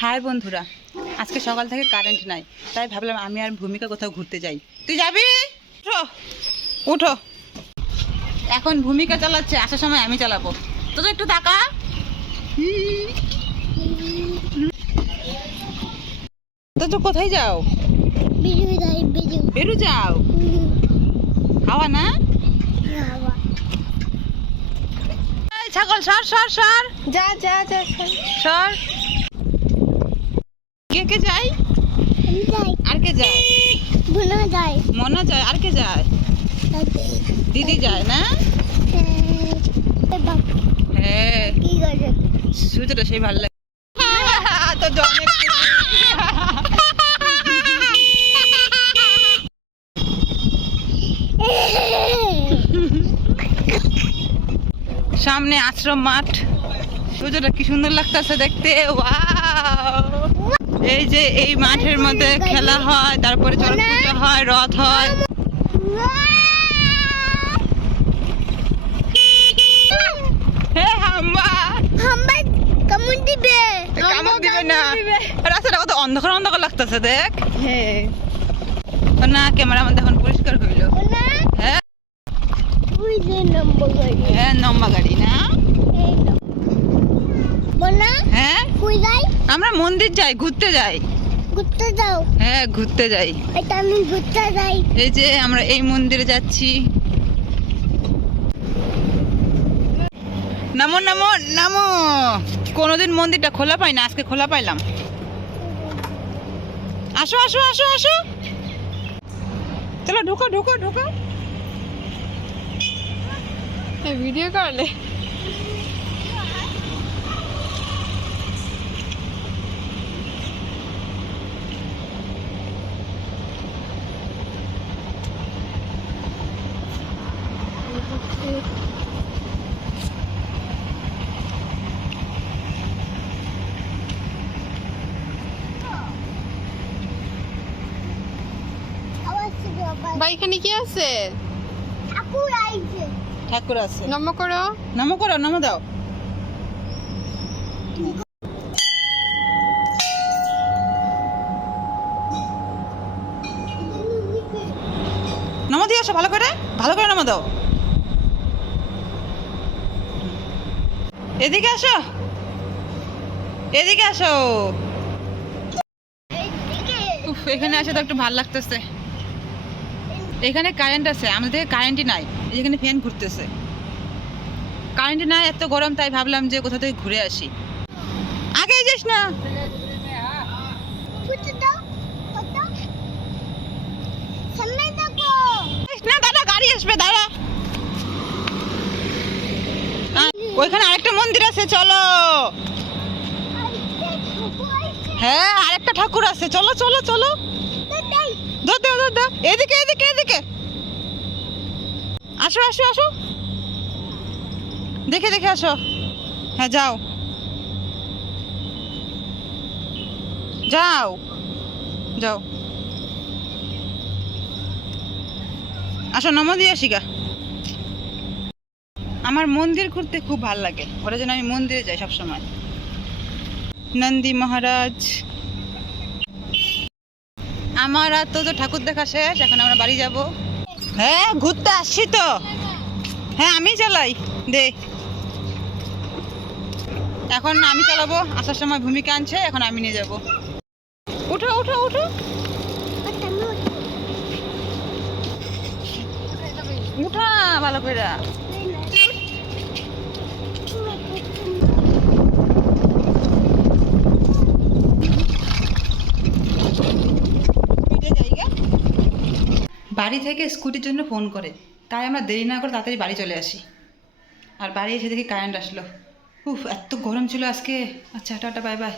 High বন্ধুরা, আজকে সকাল থেকে কারেন্ট নাই, তাই ভাবলাম আমি আর ভূমিকা কোথাও ঘুরতে যাই। তুই যাবি? উঠো উঠো। এখন ভূমিকা চালাচ্ছে, আসার সময় আমি চালাবো। তো একটু তাকা। তো কোথায় যাও? বেরু যাও। হাওয়া না? ছাগল সর সর সর। যা যা যা সর। কে কে যায়? আর কে যায়? মনা যায়। আর কে যায়? দিদি যায় না? হ্যাঁ, সুতোটা সেই ভালো লাগে। তো অনেক সামনে আশ্রম মাঠ। সুতোটা কি সুন্দর লাগতেছে দেখতে। এই যে এই মাঠের মধ্যে খেলা হয়, তারপরে চড়ক পূজা হয়, রথ হয়। কামড় দিবে না। রাস্তাটা কত অন্ধকার অন্ধকার লাগতেছে দেখ। না, ক্যামেরার মধ্যে এখন পরিষ্কার হইল। হ্যাঁ হ্যাঁ, লম্বা গাড়ি না? হ্যাঁ, আমরা মন্দির যাই, ঘুরতে যাই। হ্যাঁ, ঘুরতে যাই। এই যে আমরা এই মন্দিরে যাচ্ছি। নামো নামো নামো। কোনোদিন মন্দিরটা খোলা পাই না, আজকে খোলা পাইলাম। আসো আসো আসো আসো, চলো ঢুকো ঢুকো ঢুকো। ভিডিও করলে ভাই এখানে কি আছে? ঠাকুর আছে। নমো করো নমো করো, নমো দাও। নমো দিয়ে আসো, ভালো করে ভালো করে নমো দাও। এদিকে আসো, এদিকে আসো। উফ, এখানে আসে তো একটু ভালো লাগতেছে। এখানে কারেন্ট আছে, আমাদের কারেন্টই নাই। এখানে ফ্যান ঘুরতেছে, কারেন্ট নাই, এত গরম, তাই ভাবলাম যে কোথা থেকে ঘুরে আসি। আগে যাস না। না দাদা, গাড়ি আসবে, দাঁড়া। ওইখানে আরেকটা মন্দির আছে, চলো। হ্যাঁ, আরেকটা ঠাকুর আছে, চলো চলো চলো। এদিকে এদিকে এদিকে আসো আসো আসো, দেখে দেখে আসো। হ্যাঁ, যাও যাও যাও। আসো, নমো দিয়ে আসি গা। আমার মন্দির ঘুরতে খুব ভালো লাগে, ওরা যেন আমি মন্দিরে যাই সবসময়। নন্দী মহারাজ। আমার আর তো ঠাকুর দেখা শেষ, এখন আমরা বাড়ি যাব। হ্যাঁ, ঘুরতে আসছি তো। হ্যাঁ, আমি চালাই দে। এখন আমি চালাবো, আসার সময় ভূমিকা আনছে, এখন আমি নিয়ে যাব। উঠো উঠো উঠো, উঠা ভালো করে। বাড়ি থেকে স্কুটির জন্য ফোন করে, তাই আমরা দেরি না করে তাড়াতাড়ি বাড়ি চলে আসি। আর বাড়ি এসে দেখি কারেন্ট আসলো। উফ, এত গরম ছিল আজকে। আচ্ছা, টাটা, বাই বাই।